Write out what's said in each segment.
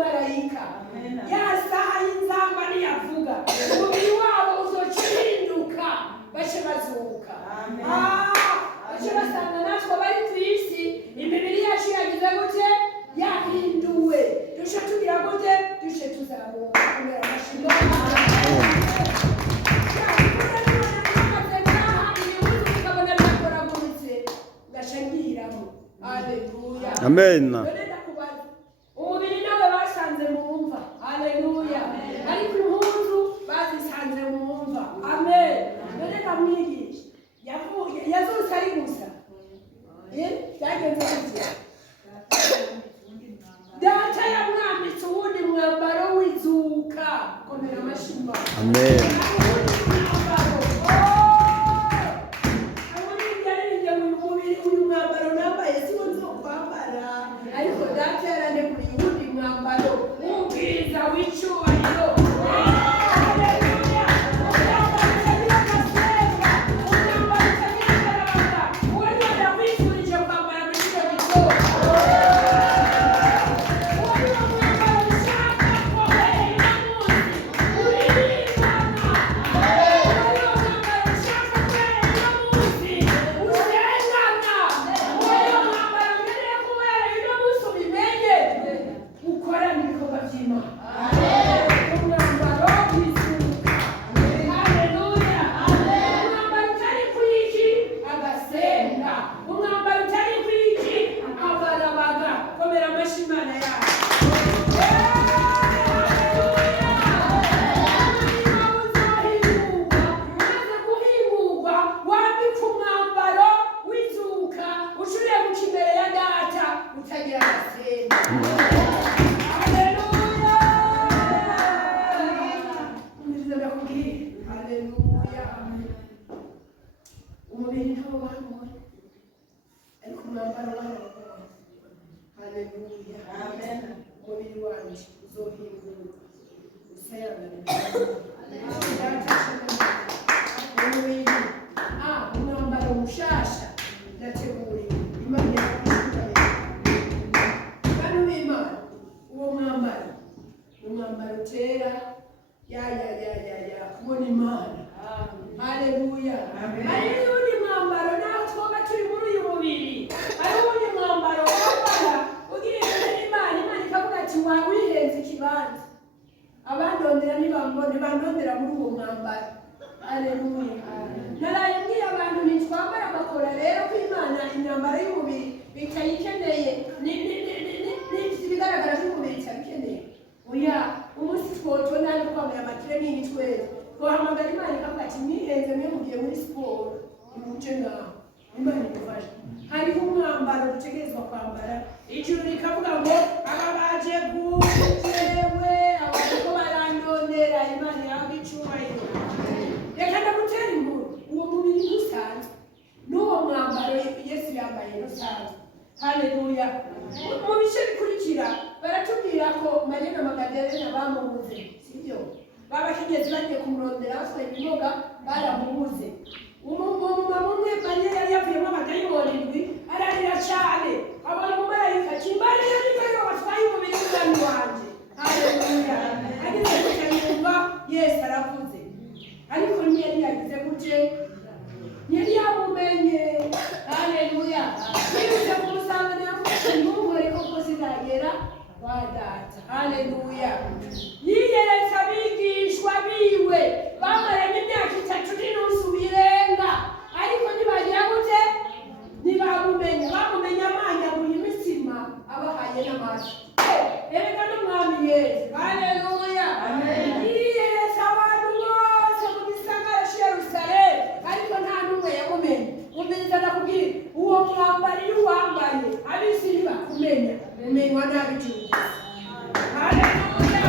umumarayika. Ya saha y'inzamba niyavuga umubiri wabo uzocinduka bace bazuka. Bace basanga natwe bari ku isi imibiri yacu yagize gute yahinduwe duce tugira gute duce tuzamuka kubera amashimo. Amen. Umubiri nawe basanze mu mva. Haleluya. Ariko impundu bazisanze mu mva. Amen. None kamwigisha yazutse ari gusa. Byagenze gutya. Data yamwambitse uwundi mwambaro w'izuka. Komera amashimwe. Amen. Ariko data yaraneguriye uwundi mwambaro w'ubwiza w'icyubahiro. Umubiri ntawo bamubona ariko umwambaro w'abagore. Haleluya. Amen. Umubiri wanjye uzohindurwa usayangane. Umubiri umwambaro mushasha ndateguriwe Imana yakushikariye. Bantu b'Imana uwo mwambaro umwambaro utera ya kubona Imana. Haleluya. Hari undi mwambaro naho twoba turi muri uyu mubiri. Hari undi mwambaro wambara ugiye Imana ikavuga ati wihenze ikibanza. Abandondera ntibandondera muri uwo mwambaro. Haleluya. Naraye mbwiye abantu ntitwambara amakora rero ko Imana imyambaro y'umubiri bitayikeneye bigaragara ko umubiri itabikeneye. Oya umunsi twotona ari kwambaye amatereningi twese twahamagara Imana ikavuga ati mwihenze mwe mugiye muri siporo nimuce ngaho Imana idufashe. Hariho umwambaro dutegerezwa kwambara ijuru rikavuga ngo aba baje gutewe abantu barandondera Imana yawe icyubahiro. Reka ndagutera inkuru uwo mubiri ntusanzwe n'uwo mwambaro Yesu yambaye ntusanzwe. Haleluya. Mu bice bikurikira baratubwira ko Mariya na Magadalena bamubuze, sibyo? Babakenyezi bagiye kumurondera batwaye ibiboga baramubuze. Umumama umwe Mariya yari yavuyemo abadayimoni indwi ararira cyane abona umumarayika ati Mariya niyo watwaye umubiri w'umwami wanjye. Haleluya. Ageze kuyumva Yesu aravuze ariko ntiyari yagize gute ntiyari yamumenye. Haleluya. Yibutse kumusanganira n'umugore ko kuzigagera wa data. Haleluya. Yiyeretse abigishwa biwe bamaranye imyaka 3 n'inusu birenga ariko ntibagira gute ntibamumenya. Bamumenya amanyaguye imitima abahaye n'amaso. Erega n'umwami Yesu. Haleluya. Yiyeretse abantu bose mu gisagara cya Yerusalemu ariko nta n'umwe yamumenye. Umenya ndakubwira uwo mwambari y'uwambaye abisi ntibakumenya umenywa nabi cyane. Haleluya.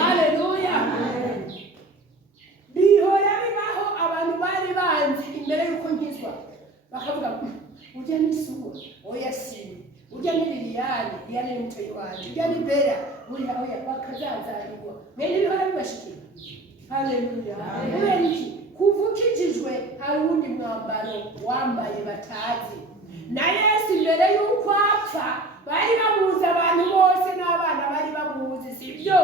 Haleluya. Bihora bibaho abantu bari banzi imbere yuko nkizwa bakavuga urya ni Suwa oya si urya ni Liliane ni mtoyi wanje urya ni Bera oya bakazazanirwa mwene bihora bibashikira. Haleluya. Kubera iki? Kuva ukijijwe hari uwundi mwambaro wambaye batazi. Na Yesu imbere y'uko apfa bari bamuzi, abantu bose n'abana bari bamuzi, sibyo?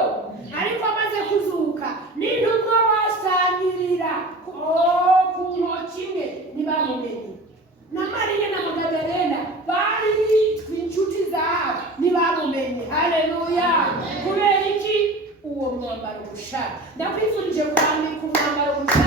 Ariko amaze kuzuka n'intumwa basangirira ku ntoki imwe ntibamumenye. Na Mariya na Magadalena bari bitwa inshuti zabo ntibamumenye. Haleluya. Kubera iki? Uwo mwambaro musha. Ndakwifurije kwambika umwambaro musha.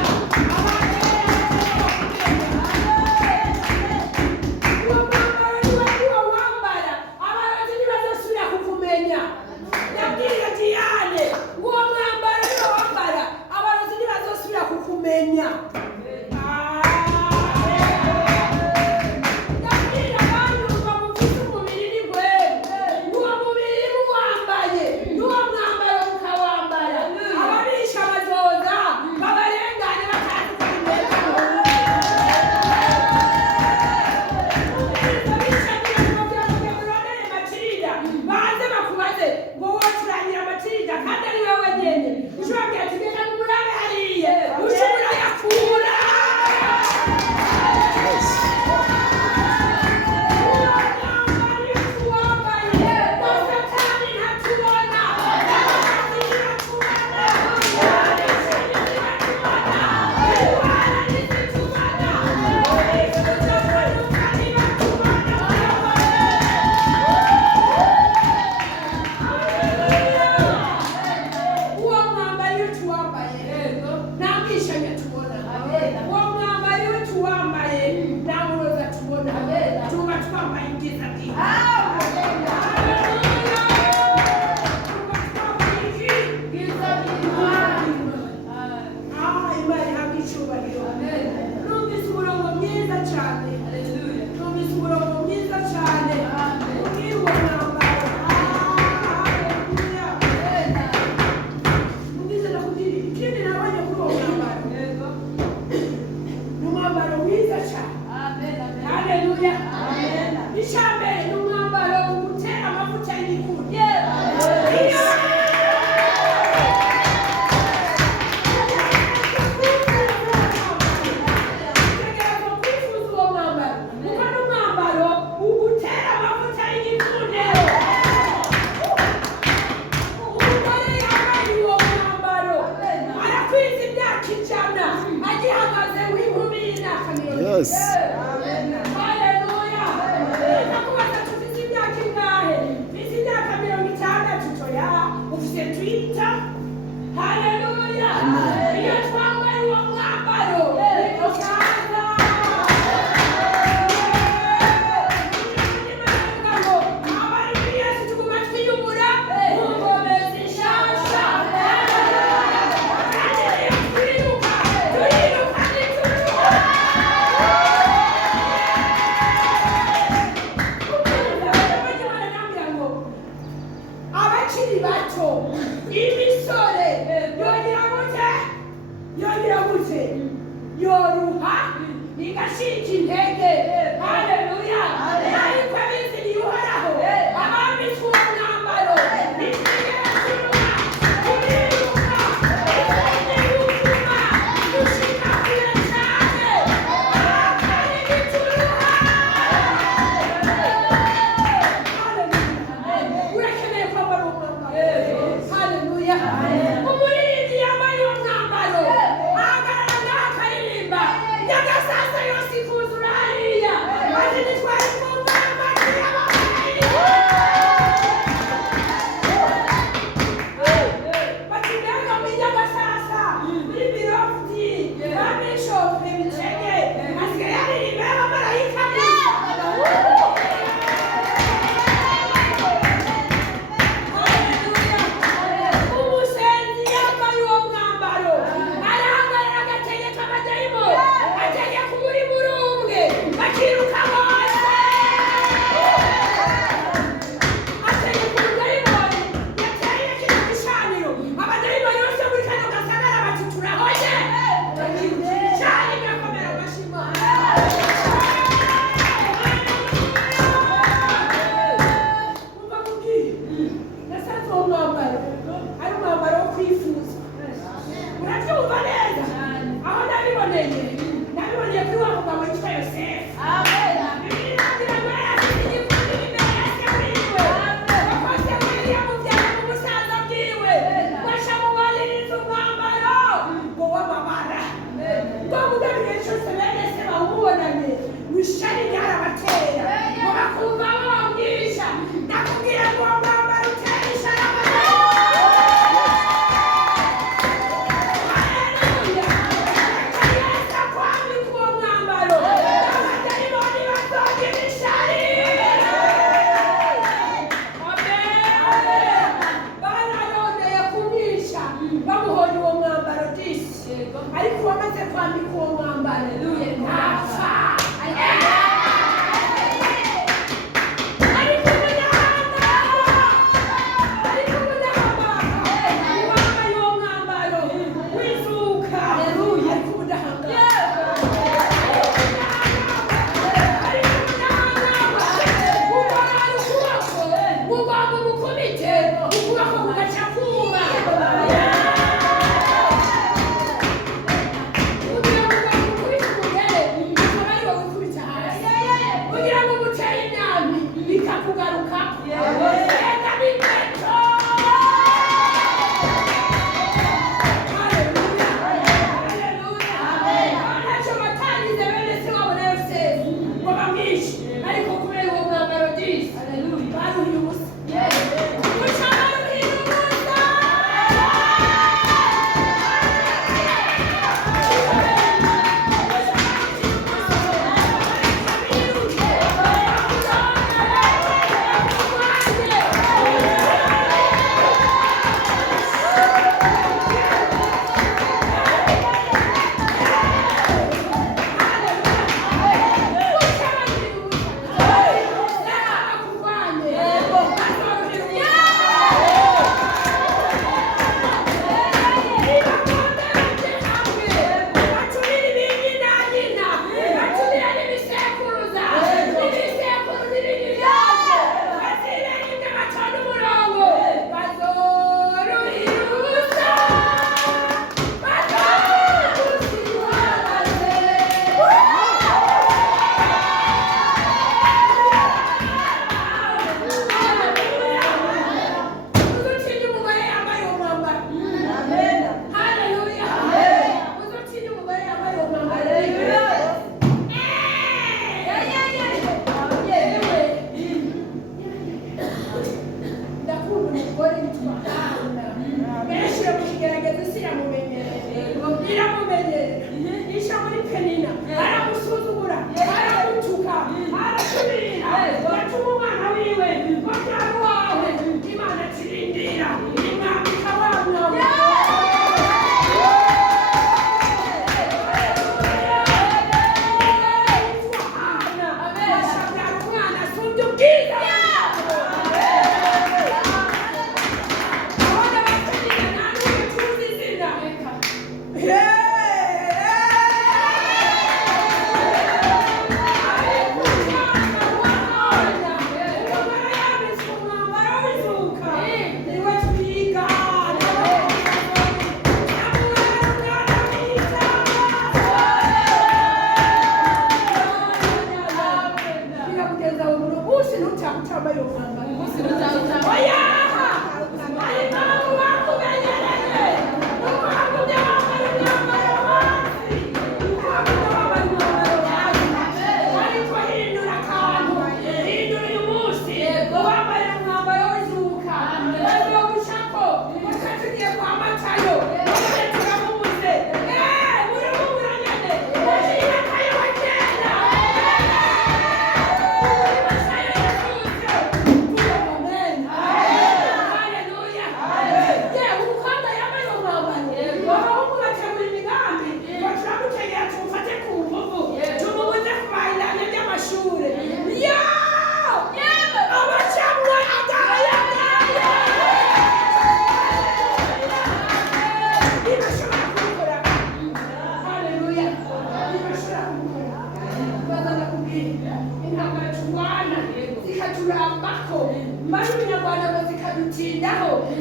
Sasa yo siku zurahia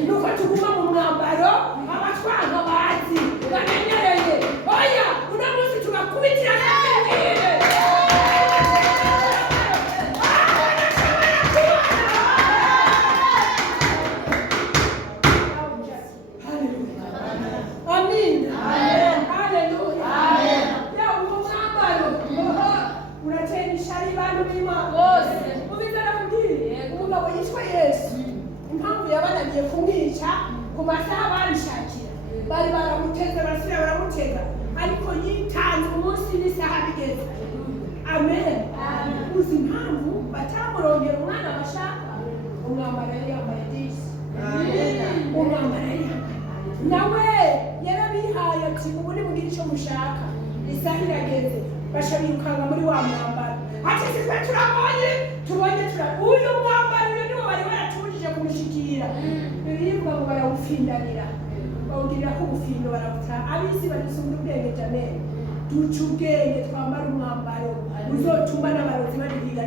Nuko tuguma mu mwambaro abatwanga bazi bamenyereye oya uno munsi kubitira nakibwire Amen. Haleluya. Ya umwambaro uratera ishari bantu b'Imana bose. Ubizana kubwire umugabo yitwa Yesu. Impamvu yabananiye kumwica ku masaha barishakira. Bari baramuteza basira baramutega. Ariko yitanze umunsi n'isaha bigeze. Amen. Uzi impamvu batamurongera umwana bashaka. Umwambaro yari yambaye disi. Umwambaro yari nawe yarabihaye ati ubu nimugire icyo mushaka isaha irageze basha birukanga muri wa mwambaro ati sitwe tubonye uyu mwambaro uyu niwo bari baratubujije kumushikira birivuga ngo barawufindanira bawugirira ko ubufindo barabuta abisi badusumba ubwenge Jamel duca ubwenge twambara umwambaro uzotuma n'abarozi barihiga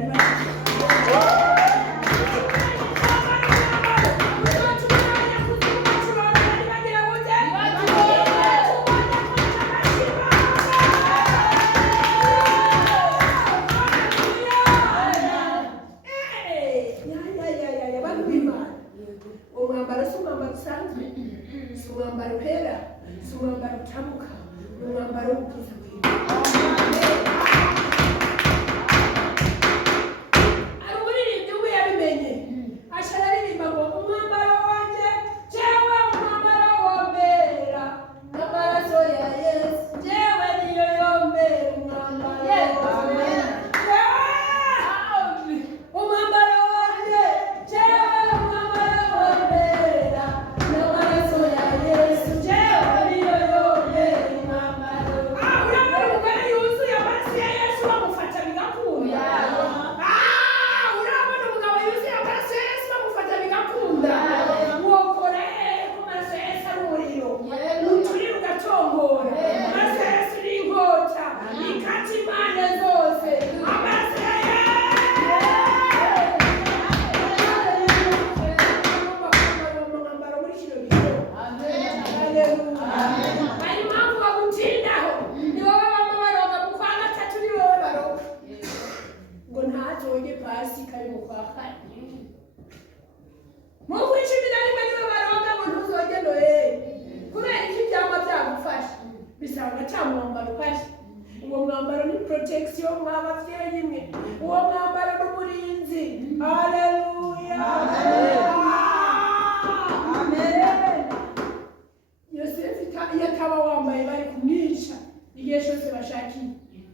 umwambaro uhera, si umwambaro utamuka, ni umwambaro w'ubwiza bwiza. Ari umuririmbyi umwe yabimenye, aca araririmba ngo umwambaro wanjye jewe umwambaro wombera n'amaraso ya Yesu jewe niyo yombera umwambaro umwambaro wanjye jewe umwambaro wombera n'amaraso ya Yesu jewe niyo yombera umwambaro. Urabona umugore yuzuye amaraso ya Yesu bamufata bigakunda. Urabona umugabo yuzuye amaraso ya Yesu bamufata bigakunda. Wokora ku maraso ya Yesu ari umuriro uturira ugatongora. Amaraso ya Yesu ni inkota ikata impande zose. Amaraso ya umwambaro muri kino gihe. Hari impamvu bagutindaho ni wowe baba baroga mu kwa gatatu ni wowe baroga ngo ntazoge pasi kari mu kwa kane mu kwa 11 niwe baroga ngo ntuzoge Noheli kubera iki byama byagufasha bisanga cya mwambaro ufashe. Uwo mwambaro ni protection mw'abavyeyi mwe, uwo mwambaro n'umurinzi. Haleluya. Yosefu yataba wambaye bari kumwica igihe cyose bashakiye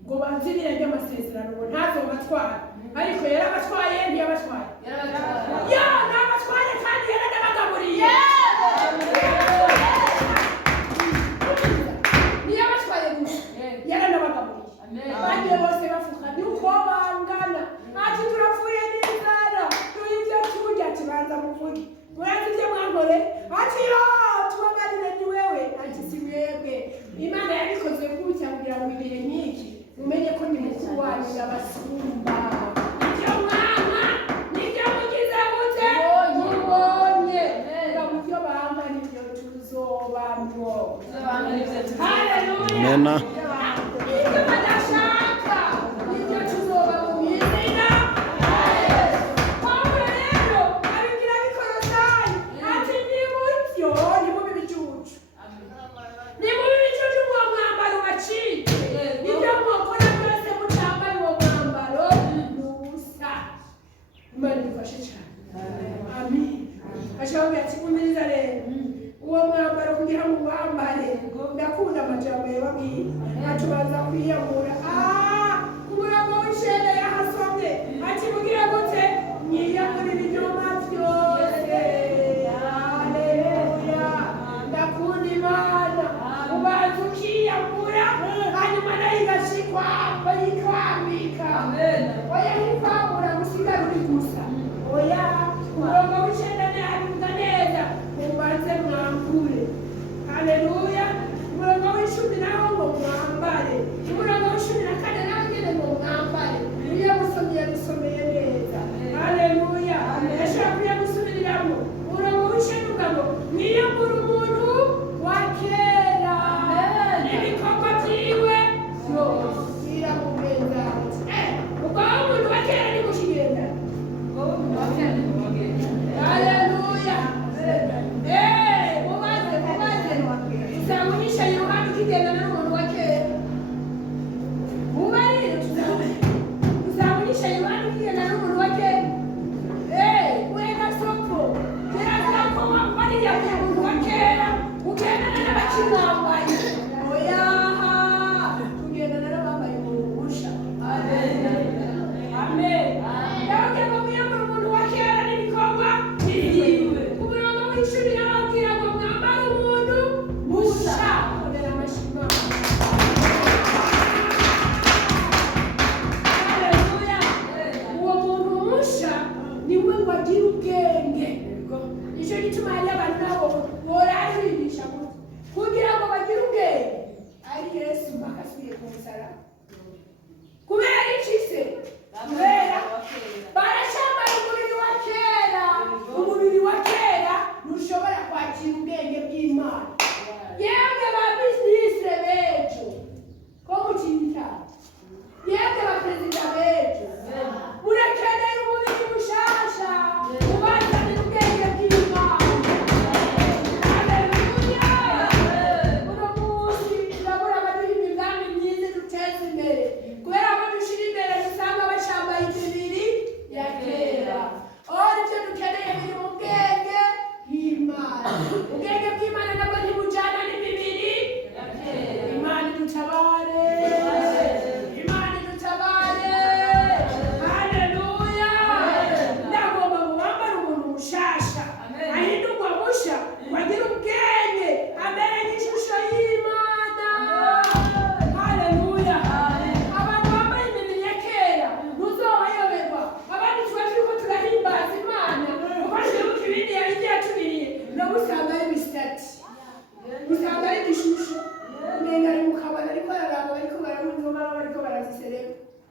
ngo banzirire ry'amasezerano ngo ntazobatwara, ariko yarabatwaye ntiyabatwaye ntabatwaye kandi yaranabagaburiye ntiyabatwaye gusa yaranabagaburiye. Bagiye bose bafuka ni uko bangana ati turapfuye n'inzara turibyo turya tubanza muvuge murazi ibyo mwankore ati yo tubabarire ni wewe ati si mwebwe. Imana yabikoze gutya kugira ngo ibihe nk'iki mumenye ko ni mukuru wanyu yabasumba. Ibyo mwana nibyo mugize gute mubonye mu byo banga nibyo tuzobamwo. Haleluya. Amen. Ibyo badashaka nibyo tuzoba mu izina. Pawulo rero abibwira abikorosayi ati nimutyo nimubi ibicucu nimubi ibicucu uwo mwambaro wacitse ibyo mwokora byose mutambaye uwo mwambaro ni ubusa. Imana idufashe cyane. Amen. Ashobora ati umiriza rero uwo mwambaro kugira ngo wambare ndakunda amajambo yababwiye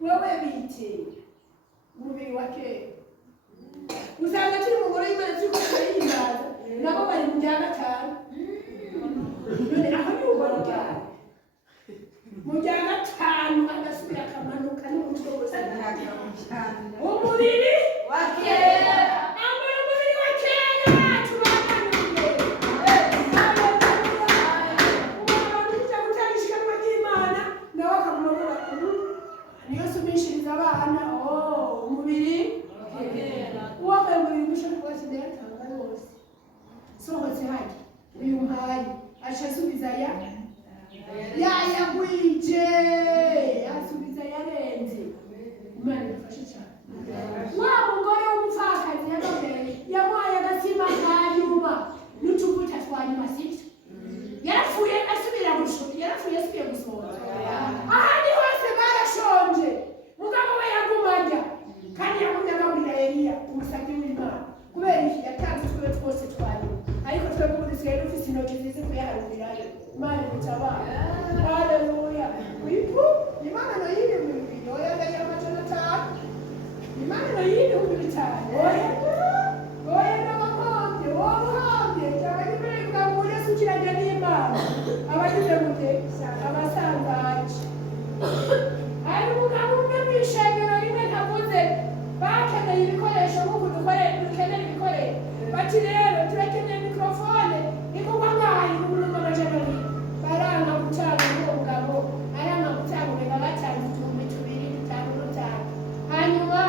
wewe bite umubiri wa kera usanga turi mu ngoro y'Imana turiko turayihimbaza nabo bari mu bya gatanu none aho ni ubona ryari mu bya gatanu agasubira akamanuka n'umutwe wose umubiri wa kera ambara umubiri wa kera tubahanuye umuntu ujya gutangishwa n'Imana nawe akamunoga niyo subishiriza abana umubiri uwambaye umubiri ushobora kuba kidera atanga rwose sohotse hajya uyu mpaye aca asubiza yayagwije asubiza yarenze Imana ifashe cyane wa mugore w'umupfakazi yamuhaye agatsima ka nyuma n'utuvuta twa nyuma sibyo yarapfuye asubira gusohoka ahandi hose barashonje mugabo we yagumajya kandi yagumye agaburira Eliya umusabyi w'Imana kubera iki yatanze utwe twose twari ariko twebwe ubu dusigaye dufise intoki zizi kuyaharurirayo Imana imutabara haleluya wipu Imana no yindi mu bibiri oya ndari amajana atanu Imana no yindi mu bitanu oya n'abakombye wobuhombye cyangwa imbere bwa muri sukiranye n'Imana abagize mute abasangaje hari umugabo umwe mw'ishengero rimwe navuze bakeneye ibikoresho nk'uku dukenera ibikoresho bati rero turakeneye mikrofone ikugwa ngaho ibihumbi amajana abiri baranga gutanga uwo mugabo aranga gutanga umenya batanga utumbi tubiri dutanu n'utanu hanyuma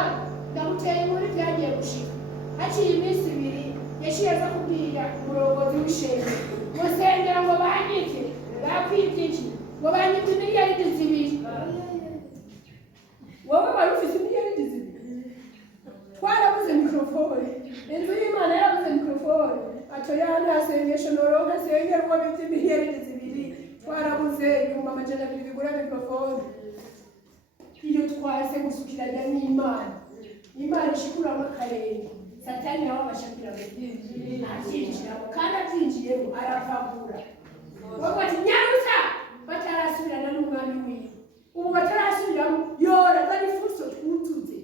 ndamuteye inkuru byagiye gushika haciye iminsi ibiri yaciye aza kubwira umurongozi w'ishengero musengera ngo banyike bakwibye iki ngo banyike miliyaridi zibiri wowe wari ufite miliyaridi zibiri twarabuze mikrofone inzu y'Imana yarabuze mikrofone atoya nta sengesho noronka sengera uwo bita miliyaridi zibiri twarabuze ibihumbi amajana abiri bigura mikrofone iyo twase gusukiranya n'Imana Imana ishikuramo akarenge Satani nawe abashakira abyinjiramo kandi abyinjiyemo aravagura wowe ati nyarusa batarasubirana n'umwami wiwe ubu batarasubiramo yora zari fuso twutuze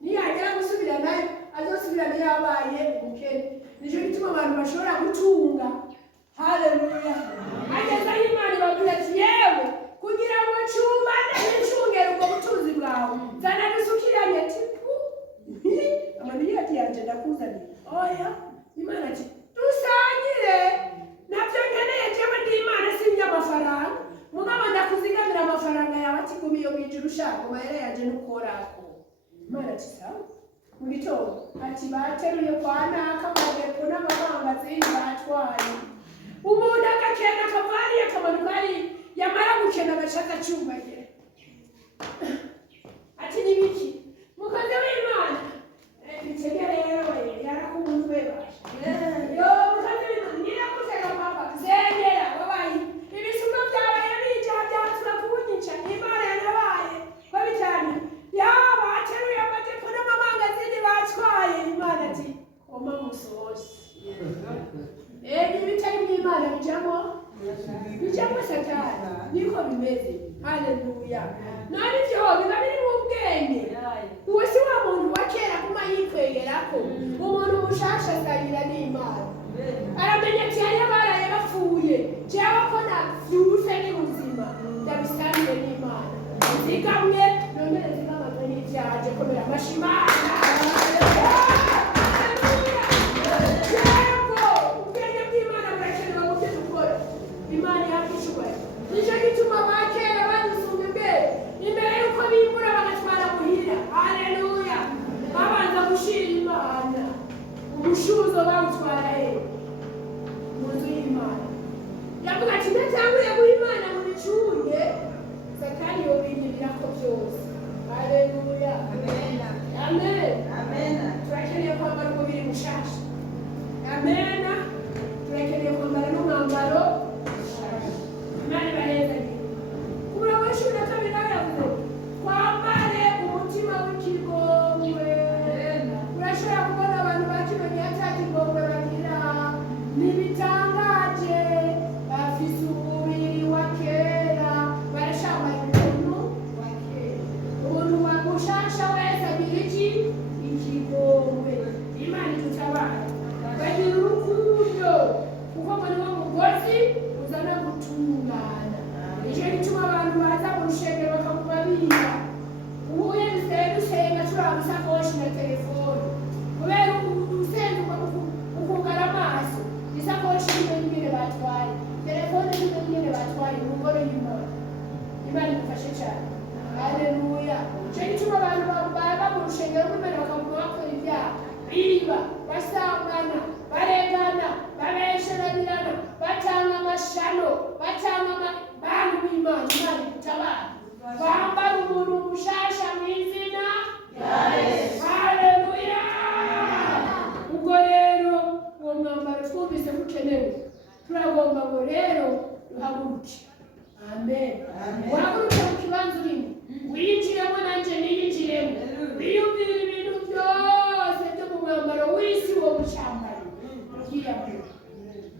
niyagera gusubira nayo azosubirana yabaye umukene nicyo gituma abantu bashobora gutunga haleluya ageza Imana ibabwira ati yewe kugira ngo ncungane ncungere ubwo butunzi bwawe zana dusukiranye tipu amaniyati yanje ndakuzaniye oya Imana ati dusangire nabyo nkeneye jewe ndi Imana sinjya amafaranga mugabo ndakuzigamira amafaranga yawe ati gumi yo mw'ijuru ushaka mahera yaje nukorako Imana ati sawa mu gitondo ati bateruye kwa naka amadepo n'amamangazini batwaye umuntu agakena akavariye akamanuka ari yamara gukena agaca agacumbagera ati nibiki mukozi w'Imana bitegere rero yarakumunzwe basha yo mukozi w'Imana nirakusega papa zengera wabaye ibisuko byabaye bija byatura kubunyica Imana yanabaye babitanye yaba ateruye amadepo n'amamangazini batwaye Imana ati oma musozi ibitari mw'Imana bijamo Satani niko bimeze haleluya nari byo biba biri mu bwenge uwo si wa muntu wa kera kuma yikwegerako umuntu mushasha azahira n'Imana aramenya ati hariyo abaraye bapfuye jewe ko navyuse ni buzima ndabisangiye n'Imana zigamwe nongere zigamagwe n'ivyaje komera amashimana Imana yakwishubaye nicyo gituma bakera badusumba imbere yuko bimbura bagatwara muhira haleluya babanza gushira Imana ubushuzo bawutwara mu nzu y'Imana yavuga ati ndatanguye guha Imana mu bicunge Satani yobinjirira ko byose haleluya amen amen amen turakeneye kwambara umubiri mushasha amen turakeneye kwambara n'umwambaro Imana ibahereze umurongo w'icumi na kabiri nawe yavuze twambare umutima w'ikigongwe urashobora kubona abantu bakimenya ata kigongwe bagira ntibitangaje bafise umubiri wa kera barashambara umuntu wa kera gutwara isakoshi na telefone kubera usenduka ukugara amaso isakoshi nyine batwaye telefone nyine batwaye mu ngoro y'Imana. Imana igufashe cyane. Haleluya. Cyo gituma abantu baba mu rushengero rw'Imana bakaguma bakora ibyaha biba basambana barengana babesheranyirana batanga amashano batanga bantu b'Imana. Imana igutabara bambara umuntu mushasha mu izina rya Yesu. Haleluya. Ubwo rero uwo mwambaro twumvise mukenewe turagomba ngo rero duhaguruke. Amen. Wahaguruke mu kibanza urimo winjiremo nanjye niyinjiremo wiyumvire ibintu byose byo mu mwambaro w'isi wo gucambara yiyambura.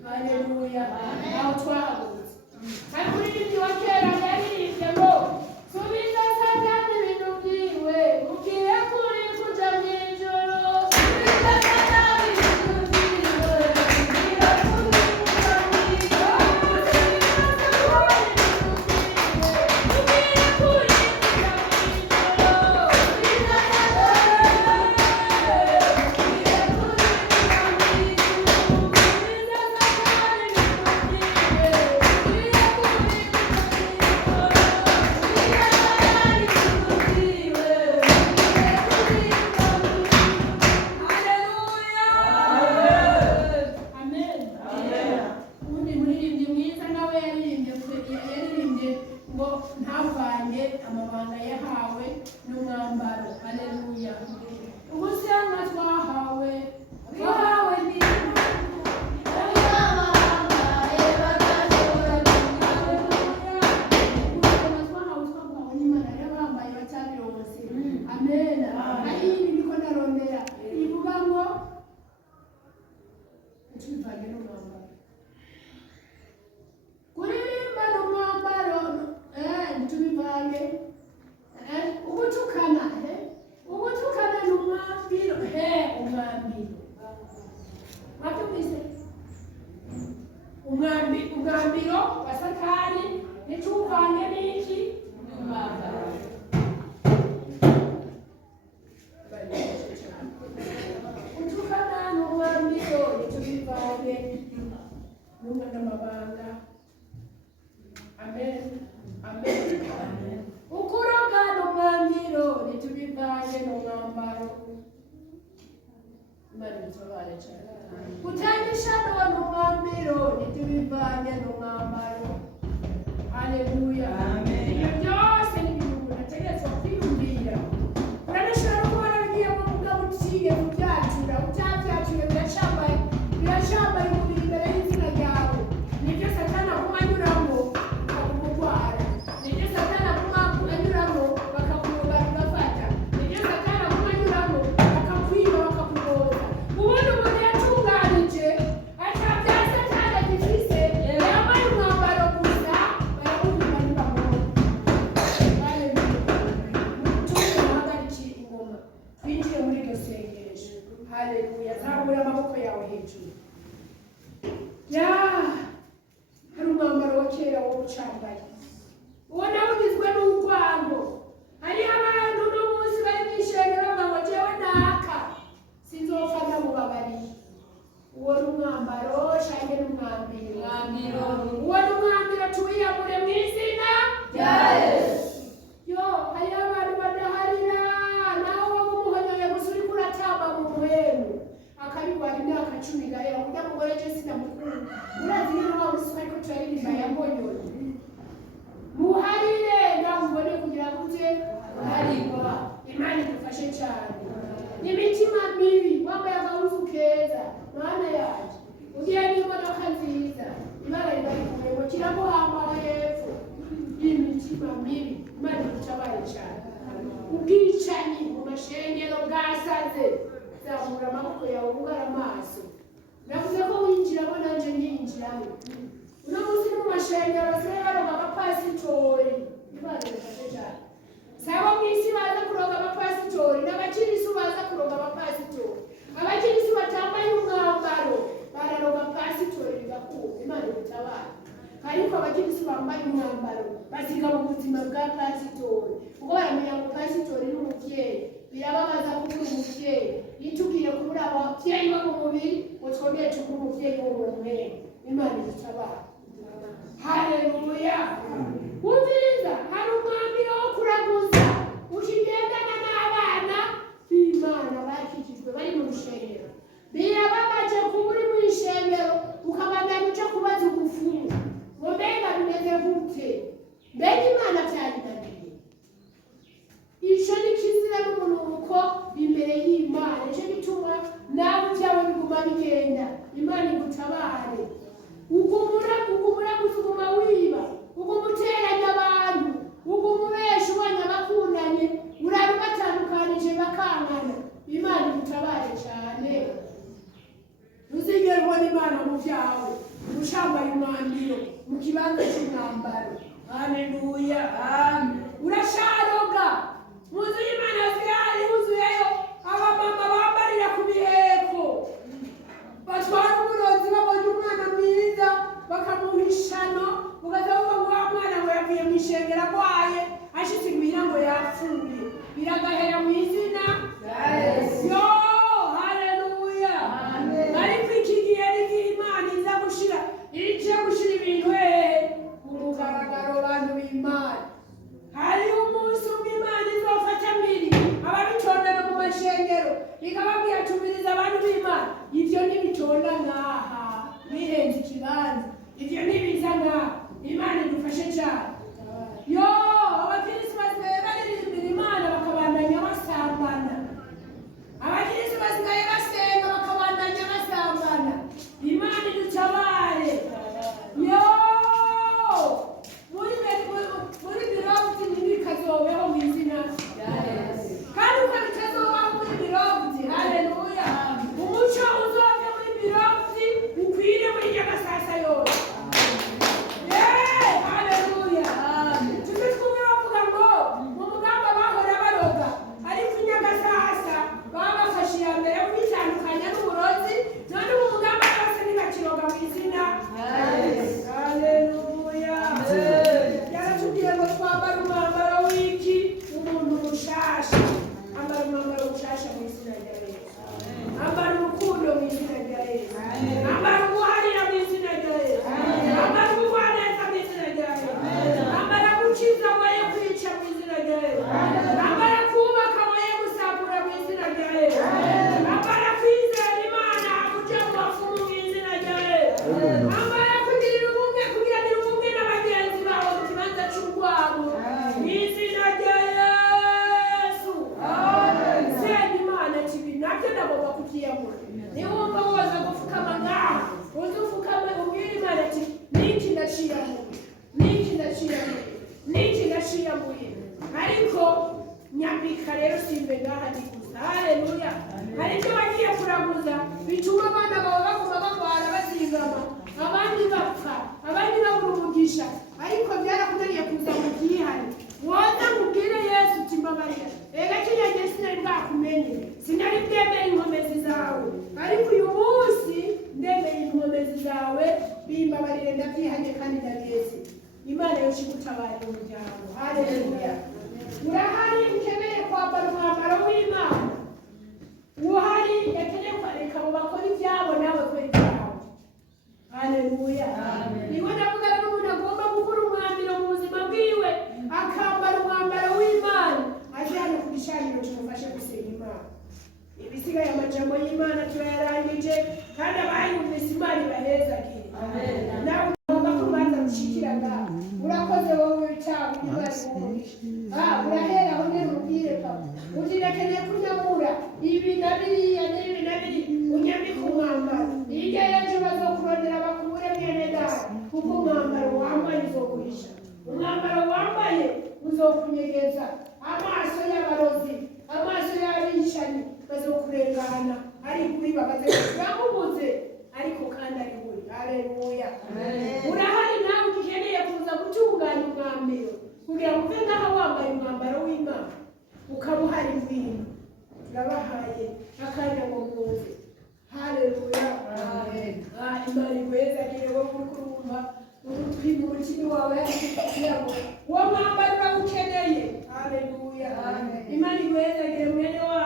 Haleluya. Aho twahagurutse kandi umuririmbyi wa kera yaririmbye ngo subiza Satani ibintu byiwe ubwire kuri kuja mu ijoro. Subiza Satani ibintu byiwe ubwire kuri kuja mu ijoro. Amabanga yahawe n'umwambaro. Haleluya. Ubusanga twahawe ni Amen. Ahini niko narondera ivuga ngo tubivanye n'umwambaro. Kuririmba n'umwambaro tubivanye ugutukana n'umwambiro mwatumvise umwambiro wa Satani ntituvanye n'iki n'umwambaro. Gutukana n'umwambiro ntitubivanye n'amabanga. Amen. Amen. Ukuroga n'umwambiro ntitubivanye n'umwambaro. Imana idutabare cyane. Gutangisha n'umwambiro ntitubivanye n'umwambaro. Haleluya. Amen. Ibyo byose ni ibintu unategetswe kwiyumvira. Uranashobora kuba waragiye mu mugabo uciye kubyatura utabyatura biracambaye umubiri imbere y'izina ryawe. Nibyo Satani akumanyuramo akakugwara. Nibyo Satani akumanyuramo bakakuroga bigafata. Nibyo Satani akumanyuramo bakakwiba bakakuroza. Ubundi umuntu yatunganije atabya Satani agifise yambaye umwambaro gusa baramubwira ntibamubona. Twinjire muri iryo sengesho. Haleluya. Zambura amaboko yawe hejuru. Hari umwambaro wa kera wo gucambaye. Uwo nawe ugizwe n'urwango. Hariho abantu uno munsi bari mu ishengero bavuga ngo jewe naka sinzopfa ndamubabariye. Uwo ni umwambaro canke n'umwambiro. Uwo ni umwambiro tuwiyambure mu izina rya Yesu. Hariho abantu badaharira naho wowe umuhonyoye gusa uriko uratamba mu muhemu akabigwara imyaka 10 gahera kugira ngo gore je sinamukunda. Urazi rero wa musore ko turaririmba yambonyoye. Muharire ndamubone kugira ngo uje uharigwa. Imana idufashe cyane. N'imitima mibi wambaye agahuzu keza mwana yaje ugiye n'imodoka nziza ibara ribaye ngo kiramuhamba hepfo. Imitima mibi Imana idutabare cyane. Ubwicanyi mu mashengero bwasaze. Zamura amaboko yawe ubugara amaso. Navuze ko winjiramo nanjye nyinjiramo. Uno munsi mu mashengero basigaye baroga abapasitori. Imana idufashe cyane. Sabo mu isi baza kuroga abapasitori n'abakirisu baza kuroga abapasitori. Abakirisu batambaye umwambaro bararoga pasitori bigakura. Imana idutabare. Ariko abakirisu bambaye umwambaro basiga mu buzima bwa pasitori. Ubwo baramenya ngo pasitori n'umubyeyi birababaza kubura umuvyeyi yitubwiye kubura abavyeyi bo mu mubiri ngo twongere tugure umuvyeyi wo mu mpemu. Imana idutabara. Haleluya. Umviriza, hari umwambiro wo kuraguza ukigendana n'abana b'Imana bakikijwe bari mu rushengero. Birababaje kuba uri mu ishengero ukabandanya uja kubaza ugufunga ngo mbega bimeze gute, mbega Imana vyayinaniye. Ico ni kizira n'umunuko imbere y'Imana. Ico gituma nawe ivyawe biguma bigenda. Imana igutabare. Ugumura gusuguma wiba, ugumuteranya abantu, ugumubesha ubonye abakundanye, uraba batandukanije bakangana. Imana igutabare cyane. Ntuzigere ubona Imana mu vyawe ushambaye umwambiro mu kibanza c'umwambaro. Haleluya. Amen. Urasharoga mu nzu y'Imana yari huzuyeyo abamama bambarira ku biheko, batwara uburozi babonye umwana mwiza bakamuha ishano, ugazavuga ngo wa mwana ngo yavuye mu ishengero arwaye ashitse imuhira ngo yapfuye. Biragahera mu izina rya Yesu. Haleluya. Ariko iki gihe ni igihe Imana iza gushira ibintu ku mugaragaro bantu b'Imana. Hariho umunsi umwe Imana izofata mbiri ababitondana mu mashengero ikababwira tumiriza abantu b'Imana. Ivyo ntibitonda ngaha bihenze ikibanza, ivyo ntibiza ngaha. Imana idufashe cyane. Abakirisi basigaye baririmbira Imana bakabandanya basambana. Abakirisi basigaye basenga bakabandanya basambana. Imana idutabare. Muri biroti ntibikazobeho mu izina rya Yesu. Kandi uko bitazobaho muri biroti. Haleluya. Umuco uzove muri biroti ukwire muri Nyagasasa yose. Haleluya. Tujye twumva bavuga ngo mu mugamba bahora baroga, ariko i Nyagasasa babafashe iya mbere yo kwitandukanya n'uburozi, none mu mugamba bose ntibakiroga mu izina rya Yesu. Haleluya. Yaratubwiye ngo twambare umwambaro w'iki? Umuntu mushasha. Ambara umwambaro mushasha mu izina rya Yesu. Ambara urukundo mu izina rya Yesu. Ambara uguharira mu izina rya Yesu. Ambara ubugwaneza mu izina rya Yesu. Ambara gukiza woye kwica mu izina rya Yesu. Ambara kubaka woye gusambura mu izina rya Yesu. Ambara kwizera Imana kuja mu bafumu mu izina rya Yesu. Ambara kugirira ubumwe na bagenzi bawe mu kibanza c'urwango mu izina rya Yesu. Senga Imana kibi navyo ndagomba kukiyamura. Niwumva woza gufukama ngaha uze ufukame ubwire Imana ati niki ndaciyambuye. Ariko nyambika rero simbe ngaha ndiguza. Haleluya. Hari ibyo wagiye kuraguza bituma abana bawe baguma bagwara bazingama, abandi bapfa, abandi babura umugisha. Ariko byarakunaniye kuza mu byihane. Woza mubwire Yesu uti mbabarira. Ega kiriya gihe sinari bwakumenye, sinari bwemere inkomezi zawe, ariko uyu munsi ndemeye inkomezi zawe. Bimbabarire ndabyihanye kandi ndabiyeze. Imana yose igutabare mu muryango. Haleluya. Urahari ukeneye kwambara umwambaro w'Imana. Uhari yakeneye kwareka mu bakora ibyabo nawe kora ibyawe. Haleluya. Niho ndavugana n'umuntu agomba gukora umwambaro mu buzima bwiwe, akambara umwambaro w'Imana, ajyana ku gishaniro kimufashe gusenga Imana. Ibisigaye amajambo y'Imana turayarangije, kandi abayumvise Imana ibahezagire. Nawe ugomba kubanza gushikira ngaho. Urakoze wowe cyangwa Imana igumisha. Urahera aho nyine ubwire papa uti ndakeneye kunyamura ibi na biriya n'ibi na biri, unyambike umwambaro. Hirya y'ejo bazokurondera bakubure mwene data, kuko umwambaro wambaye uzoguhisha. Umwambaro wambaye uzokunyegeza amaso y'abarozi, amaso y'abicanyi bazokurengana. Ari kuri bamubuze, ariko kandi ari kuri. Haleluya. Urahari nawe ukeneye kuza gutunganya umwambaro kugira ngo uve ngaho wambaye umwambaro w'Imana, ukaba uhari ngwino. Turabahaye akanya ngo muze. Haleluya. Imana igwezagire wowe uri kurumva urutwima umutima wawe kugira ngo uwo mwambaro urawukeneye. Haleluya. Imana igwezagire mwene wawe.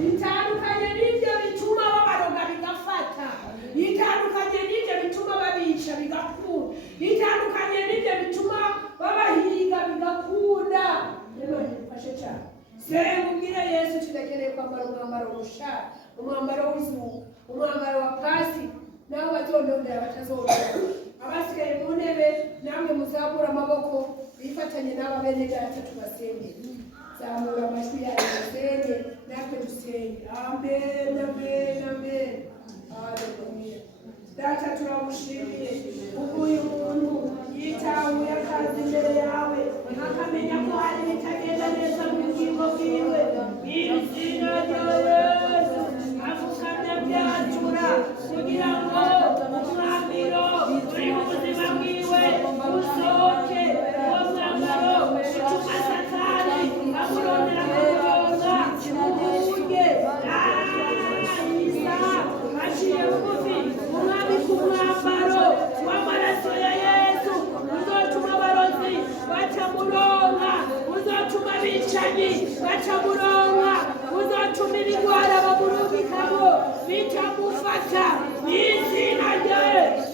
bitandukanye n'ibyo bituma babaroga bigafata, bitandukanye n'ibyo bituma babica bigakura, bitandukanye n'ibyo bituma babahiga bigakunda. Imana idufashe cyane. Mubwire Yesu tudakeneye kwambara umwambaro musha, umwambaro w'izuba, umwambaro wa pasi, nabo batondondera batazobera. Abasigaye mu ntebe namwe muzamura amaboko bifatanye n'aba bene data tubasenge. Zamura amajwi yawe musenge natwe dusenge. Amen, amen, amen. Haleluya. Data turamushimiye kuko uyu muntu yitahuye akaza imbere yawe akamenya ko hari ibitagenda neza mu bugingo bwiwe. Izina rya Yesu apfukamye byatura kugira ngo umwambaro uri mu buzima bwiwe usohoke. Uwo mwambaro utuma Satani amurondera kuronka umuhuge. Isa aciye bugufi umwami ku mwambaro w'amaraso ya Yesu uzotuma abarozi bacamuronka, uzotuma abicanyi bacamuronka, uzotuma ibigwara bamurungikamo bitamufata. Izina rye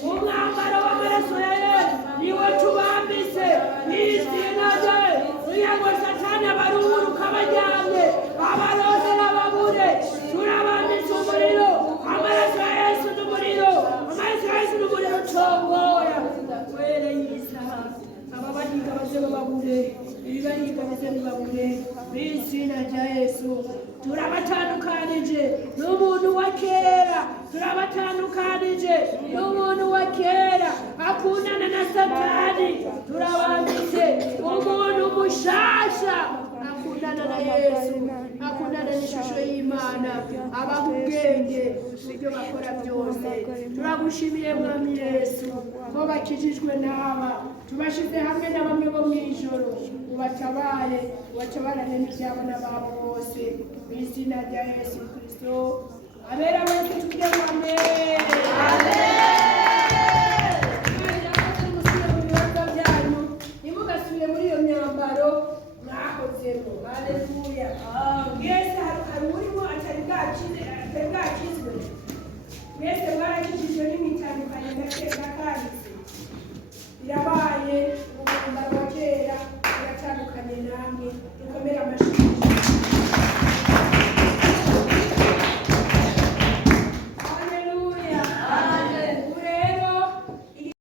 umwambaro w'amaraso ya Yesu niwo tubambise. Izina rye kugira ngo Satani abaruhuruka bajyane abarozi n'ababure turabambise umuriro. Amaraso ya Yesu n'umuriro, amaraso ya Yesu n'umuriro congora were yisaha ababahiga baze bababure, ibibahiga baze bababure. Izina rya Yesu turabatandukanije n'umuntu wa kera, turabatandukanije n'umuntu wa kera akundana na Satani. Turabambise umuntu mushasha akundana na Yesu, akundana n'ishusho y'Imana, abaha ubwenge ibyo bakora byose. Turagushimiye mwami Yesu ko bakijijwe n'aba, tubashize hamwe na bamwe bo mu ijoro. Ubatabare, ubatabarane n'ibyabo n'ababo bose mu izina rya Yesu Kristo. Abera bose tujye mu amen.